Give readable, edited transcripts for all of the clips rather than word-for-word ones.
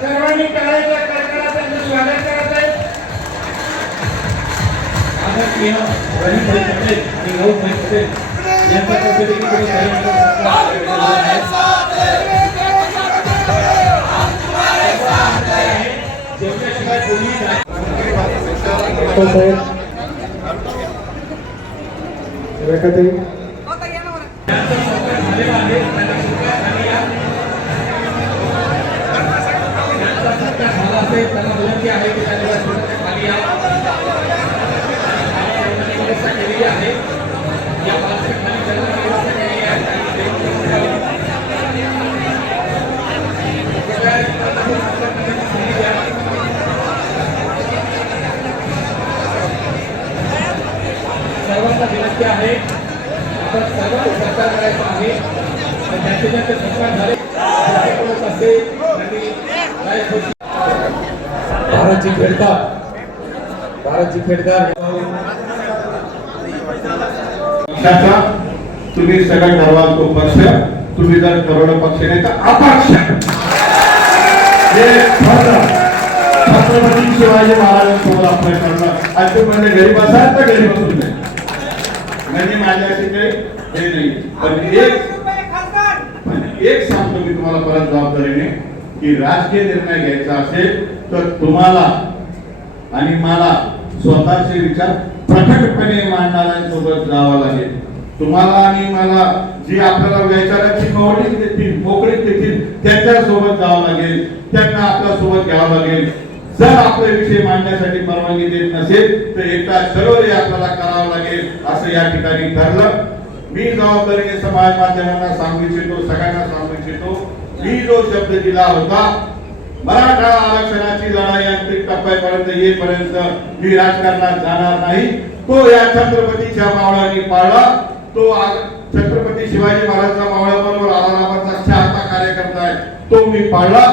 सर्वांनी टाळ्याच्या कडकडाटात त्यांचं स्वागत करत आहे. आदरणीय वरिष्ठ पटेल आणि गौरव पटेल यांच्याकडे देखील जेवल्याशिवाय कोणी त्यांना विनंती आहे की त्यांनी खाली या व्यवस्था केलेली आहे. या बाजूला खाली त्यांना व्यवस्था केलेली आहे. सर्वांना विनंती आहे आपण सर्वांनी सरकार करायचं आहे. त्यांचे ज्यांचे सरकार झाले असेल भारतची खेळतात तुम्ही सगळं ठरवाल तो पक्ष. तुम्ही जर ठरवलं पक्ष नाही तर अपक्ष. छत्रपती शिवाजी महाराजांसोबत आपण करणं आणि म्हणजे घरी बसाल तर घरी बसून नाही म्हणजे माझ्याशी काही हे नाही. पण एक सांगतो मी तुम्हाला परत जबाबदारीने की राजकीय निर्णय घ्यायचा असेल तर तुम्हाला आणि मला स्वतःचे विचार प्रकटपणे मांडणाऱ्यांसोबत जावं लागेल. तुम्हाला आणि मला जी आपल्याला विचाराची मोकळीक देतील त्यांच्या सोबत जावं लागेल. त्यांना आपल्या सोबत घ्यावं लागेल. जर आपले विषय मांडण्यासाठी परवानगी देत नसेल तर एकदा सर्वही आपल्याला करावं लागेल असं या ठिकाणी ठरलं. मी जबाबदारीने समाज माध्यमांना सांगू इच्छितो, सगळ्यांना सांगू इच्छितो, मी जो शब्द दिला होता मराठा आरक्षणाची लढाई अंतिम टप्प्यापर्यंत येईपर्यंत मी राजकारणात जाणार नाही, तो या छत्रपतीच्या मावळ्यांनी पाळला. तो छत्रपती शिवाजी महाराजांच्या मावळ्याबरोबर आलाराबाचा चाहता कार्यकर्ता आहे, तो मी पाळला.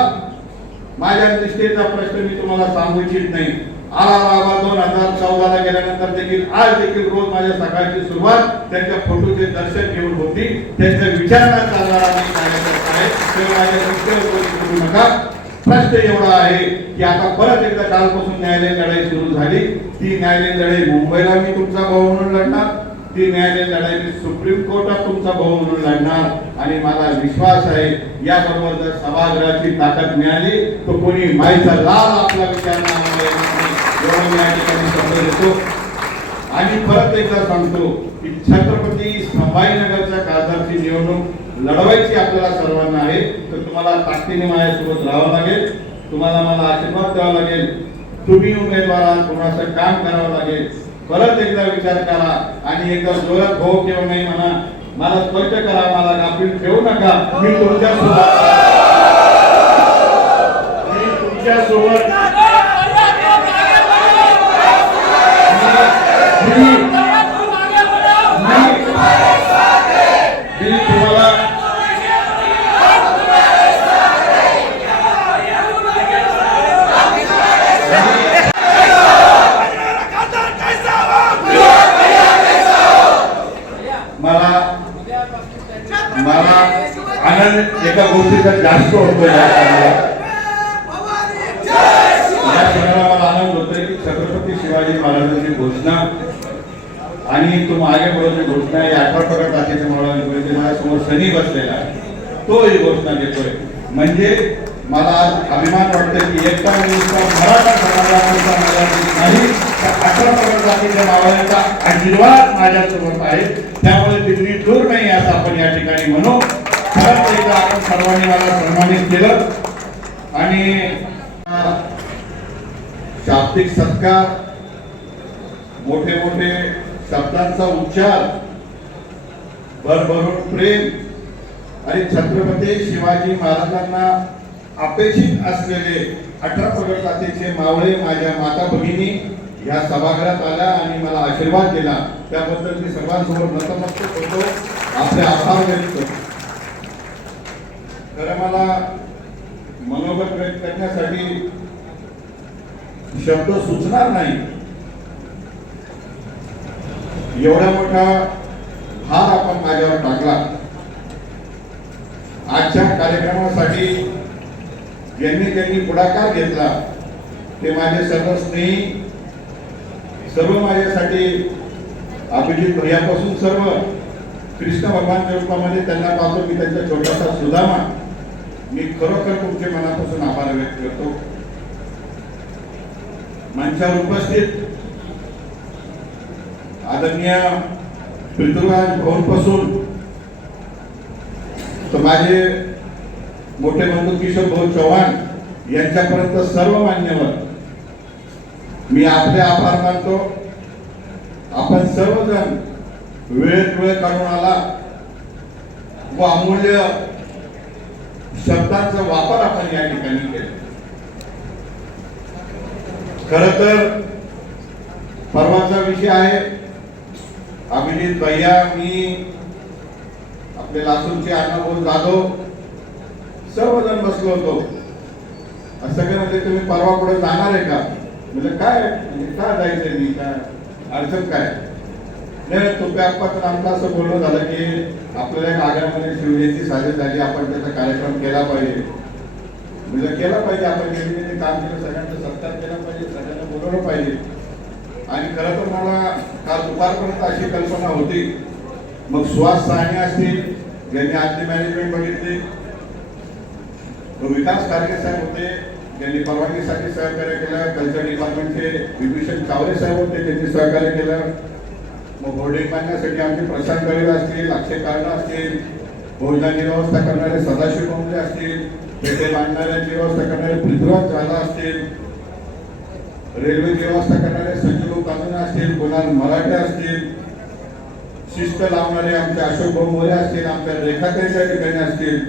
माझ्या निष्ठेचा प्रश्न मी तुम्हाला सांगू इच्छित नाही. आलाराबा 2014 ला गेल्यानंतर देखील आज देखील रोज माझ्या सकाळची सुरुवात त्यांच्या फोटोचे दर्शन घेऊन होती. त्यांच्या विचारांना चालणारा मी कार्यकर्ता आहे, तेव्हा माझ्या निष्ठेवर करू नका. प्रश्न एवढा आहे की आता परत एकदा कालपासून न्यायालयीन लढाई सुरू झाली. ती न्यायालयीन लढाई मुंबईला मी तुमचा भाऊ म्हणून लढणार, ती न्यायालयीन लढाई मी सुप्रीम कोर्टात तुमचा भाऊ म्हणून लढणार. आणि मला विश्वास आहे याबरोबर जर सभागृहाची ताकद मिळाली तर कोणी माईचा लाल आपला विचार एवढं मी या ठिकाणी शब्द देतो. आणि परत एकदा सांगतो की छत्रपती संभाजीनगरच्या खासदारची निवडणूक लढवायची आपल्याला सर्वांना आहे. तर तुम्हाला ताकदीने माझ्यासोबत राहावं लागेल, तुम्हाला मला आशीर्वाद द्यावा लागेल, तुम्ही उमेदवार कोणाचं काम करावं लागेल. परत एकदा विचार करा आणि एकदा जोरात हो किंवा नाही म्हणा, मला स्पष्ट करा, मला गाफील ठेवू नका. मी तुमच्यासोबत मला आनंद एका गोष्टीचा जास्त होतोय. मला आनंद होतोय की छत्रपती शिवाजी महाराजांची घोषणा आणि तो मागे पुढे घोषणा आहे 18 प्रकट तारखेच्या माझ्यासमोर शनी बसलेला आहे, तो ही घोषणा देतोय. म्हणजे मला आज अभिमान वाटतोय की एकटा मराठा समाजाचा नाही, 18 प्रकट तारखेच्या मावळ्यांचा आशीर्वाद माझ्यासोबत आहे. त्यामुळे दिल्ली दूर नाही असं आपण या ठिकाणी म्हणू. खरंच एकदा आपण सर्वांनी मला सन्मानित केलं आणि शाब्दिक सत्कार, मोठे मोठे शब्दांचा उच्चार, भरभरून प्रेम आणि छत्रपती शिवाजी महाराजांना अपेक्षित असलेले 18 प्रकट जातीचे मावळे माझ्या माता भगिनी या सभागृहात आल्या आणि मला आशीर्वाद दिला. त्याबद्दल मी सर्वांसमोर नतमस्तक होतो, आपले आभार व्यक्त करतो. खरं मला मनोगत व्यक्त करण्यासाठी शब्द सुचणार नाही. एवढा मोठा भार आपण माझ्यावर टाकला. आजच्या कार्यक्रमासाठी ज्यांनी पुढाकार घेतला ते माझे सर्व स्नेही, सर्व माझ्यासाठी अभिजित भैयापासून सर्व कृष्ण भगवानच्या रूपामध्ये त्यांना पाहतो मी त्यांचा छोटासा सुदामा. मी खरोखर तुमचे मनापासून आभार व्यक्त करतो. मंचावर उपस्थित आदरणीय पृथ्वीराज भाऊंपासून तर माझे मोठे बंधू किशोर भाऊ चव्हाण यांच्यापर्यंत सर्व मान्यवर मी आपले आभार मानतो. आपण सर्वजण वेळेत वेळ काढून आला व अमूल्य शब्दांचा वापर आपण या ठिकाणी केला. खर तर परवाचा विषय आहे अभिजित भैया, मी, आपले लासूरचे अण्णाभाऊ जाधव सर्वजण बसलो होतो. सगळे म्हणजे तुम्ही परवा पुढे जाणार आहे का? म्हणजे काय म्हणजे का जायचंय, मी काय अडचण काय नाही. तुपे आप्पाचं आमचं असं बोलणं झालं की आपल्याला एक आग्र्यामध्ये शिवजयंती साजरी झाली, आपण त्याचा कार्यक्रम केला पाहिजे. म्हणजे केला पाहिजे, आपण ज्यांनी काम केलं सगळ्यांचा सत्कार केला पाहिजे, सगळ्यांना बोलवलं पाहिजे. आणि खरं तर मला काल दुपारपर्यंत अशी कल्पना होती. मग सुहास साहनी असतील ज्यांनी आजची मॅनेजमेंट बघितली, विकास खारगे साहेब होते ज्यांनी परवानगीसाठी सहकार्य केलं, कल्चर डिपार्टमेंटचे विभूषण चावरे साहेब होते त्यांनी सहकार्य केलं. मग होर्डिंग बांधण्यासाठी आमचे प्रशांत गवळी असतील, अक्षय कारणा असतील, भोजनाची व्यवस्था करणारे सदाशिव बोंबले असतील, पेटे बांधणाऱ्यांची व्यवस्था करणारे पृथ्वीराज झाला असतील, रेल्वेची व्यवस्था करणारे संजीव कांदना असतील, कुणाल मराठे असतील, शिस्त लावणारे आमचे अशोक भाऊ मोरे असतील, आमच्या रेखाताईच्या ठिकाणी असतील,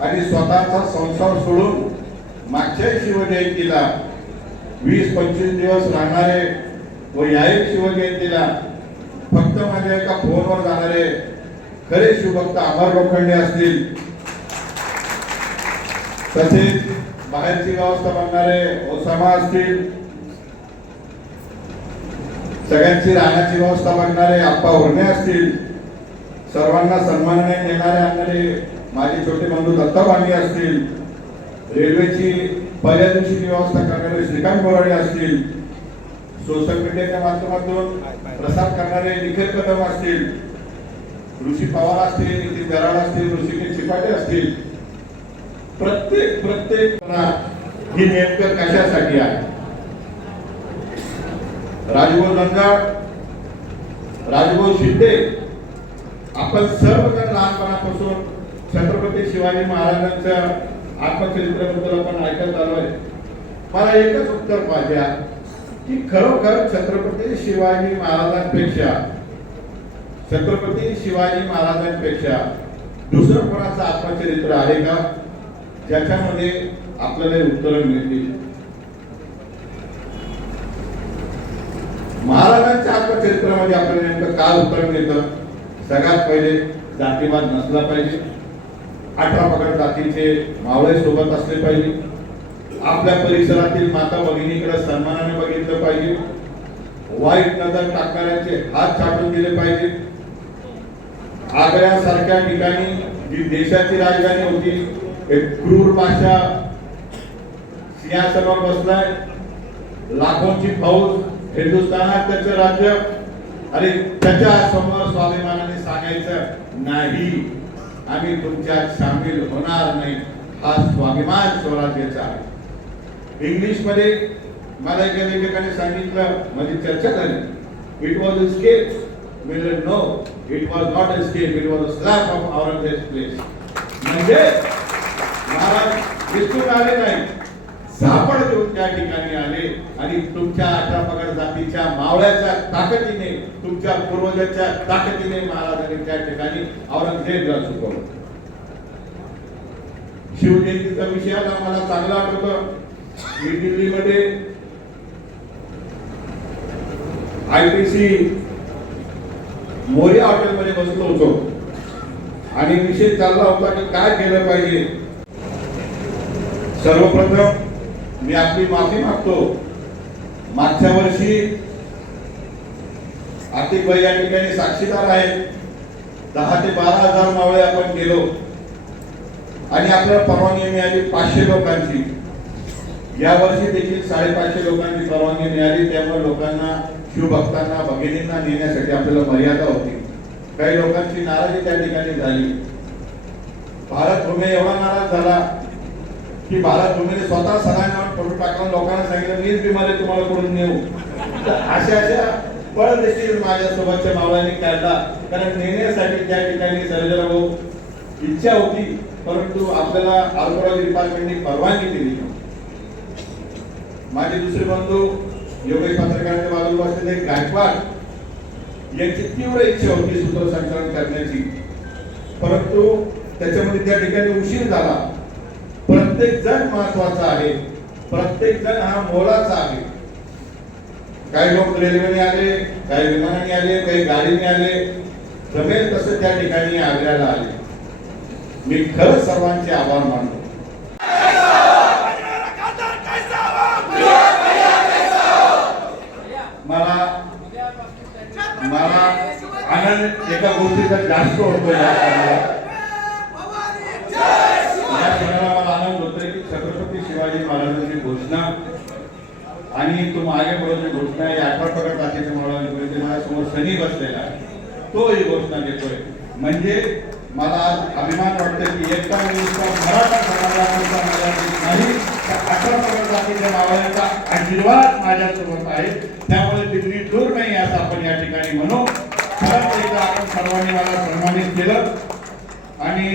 आणि स्वतःचा संसार सोडून मागच्या शिवजयंतीला 20-25 दिवस राहणारे व याही शिवजयंतीला फक्त माझ्या एका फोनवर जाणारे खरे शिवभक्त अमर लोखंडे असतील, तसेच बाहेरची व्यवस्था बघणारे ओसामा असतील, सगळ्यांची राहण्याची व्यवस्था बघणारे आप्पा उर्णे असतील, सर्वांना सन्मानाने देणारे आणणारे माझे छोटे बंधू दत्ता बांगे असतील, रेल्वेची पहिल्या दिवशीची व्यवस्था करणारे श्रीकांत बोराडे असतील, सोशल मीडियाच्या माध्यमातून प्रसार करणारे निखिल कदम असतील, ऋषी पवार असतील, नितीन गराड असतील, ऋषिकेश चिपाटे असतील, प्रत्येक ही नेमकं कशासाठी आहे? राजभाऊ जंजाळ, राजभाऊ शिंदे, आपण सर्वजण लहानपणापासून छत्रपती शिवाजी महाराजांच्या आत्मचरित्राबद्दल आपण ऐकत आलोय. मला एकच उत्तर पाहिजे की खरोखर छत्रपती शिवाजी महाराजांपेक्षा दुसरं कोणाचं आत्मचरित्र आहे का ज्याच्यामध्ये आपल्याला उत्तर मिळतील? महाराजांच्या आत्मचरित्रामध्ये आपल्याला नेमकं काय उत्तर मिळतं? सगळ्यात पहिले जातीवाद नसला पाहिजे, 18 पगड जातीचे मावळे सोबत असले पाहिजे, आपल्या परिसरातील माता भगिनीकडे सन्मानाने बघितलं पाहिजे, वाईट नजर टाकणाऱ्यांचे हात छाटून दिले पाहिजे. आग्र्यासारख्या ठिकाणी जी देशाची राजधानी होती, एक क्रूर बादशाह सिंहासनावर बसलाय, लाखोंची फौज, हिंदुस्थानात त्याचं राज्य, आणि त्याच्या समोर स्वाभिमानाने सांगायचं नाही आम्ही तुमच्यात सामील होणार नाही. हा स्वाभिमान स्वराज्याचा आहे. इंग्लिश मध्ये मला एका लेखकाने सांगितलं, माझी चर्चा झाली, it was a escape. No, it was not a escape, it was a slap of Aurangzeb place. म्हणजे महाराज विष्णू आले नाही, सापड घेऊन त्या ठिकाणी आले आणि तुमच्या 18 पगड जातीच्या मावळ्याच्या ताकदीने, तुमच्या पूर्वजांच्या ताकदीने महाराजांनी त्या ठिकाणी औरंगजेबला चुकवलं. शिवजयंतीचा विषय आता मला चांगला आठवतं. मी दिल्लीमध्ये ITC मोरिया हॉटेलमध्ये बसलो होतो आणि विषय चालला होता की काय केलं पाहिजे. सर्वप्रथम मी आपली माफी मागतो. मागच्या वर्षी आतिक भाई या ठिकाणी साक्षीदार आहेत. 10 ते 12 हजार मावळे आपण गेलो आणि आपल्याला परवानगी मिळाली 500 लोकांची. या वर्षी देखील 550 लोकांची परवानगी मिळाली. त्यामुळे लोकांना, शिवभक्तांना, भगिनींना नेण्यासाठी आपल्याला मर्यादा होती. काही लोकांची नाराजी त्या ठिकाणी झाली. भारत भूमी एवढा नाराज झाला की भारत भूमीने स्वतः सगळ्यांना फोटो टाकून लोकांना सांगितलं मीच विमाने तुम्हाला करून नेऊ. अशा पळ देखील माझ्या सोबतच्या मावळ्यांनी काढला. कारण नेण्यासाठी त्या ठिकाणी सर्जेराव भाऊ इच्छा होती, परंतु आपल्याला आर्कोलॉजी डिपार्टमेंटने परवानगी दिली. माझे दुसरे बंधू योगेश पत्रकारांच्या बाजूला असलेले गायकवाड यांची तीव्र इच्छा होती सूत्रसंचालन करण्याची, परंतु त्याच्यामध्ये त्या ठिकाणी उशीर झाला. प्रत्येक जण महत्वाचा आहे, प्रत्येक जण हा मोलाचा आहे. काही लोक रेल्वेने आले, काही विमानाने आले, काही गाडीने आले, जमेल तसं त्या ठिकाणी आग्र्याला आले. मी खरंच सर्वांचे आभार मानतो. मला आनंद एका गोष्टीचा जास्त होतो. या क्षणाला मला आनंद होतोय की छत्रपती शिवाजी महाराजांची घोषणा आणि तो मागे पुढे घोषणा आहे 18 प्रकट जातीच्या मुलांनी माझ्यासमोर शनी बसलेला आहे, तो ही घोषणा देतोय. म्हणजे मला आज अभिमान वाटतो की एका मराठा समाजाचा नाही, 18 प्रकट जातीच्या मावळ्यांचा आशीर्वाद माझ्यासोबत आहे. त्यामुळे दिल्ली दूर नाही असं आपण या ठिकाणी म्हणू. खरंच एकदा आपण सर्वांनी मला सन्मानित केलं आणि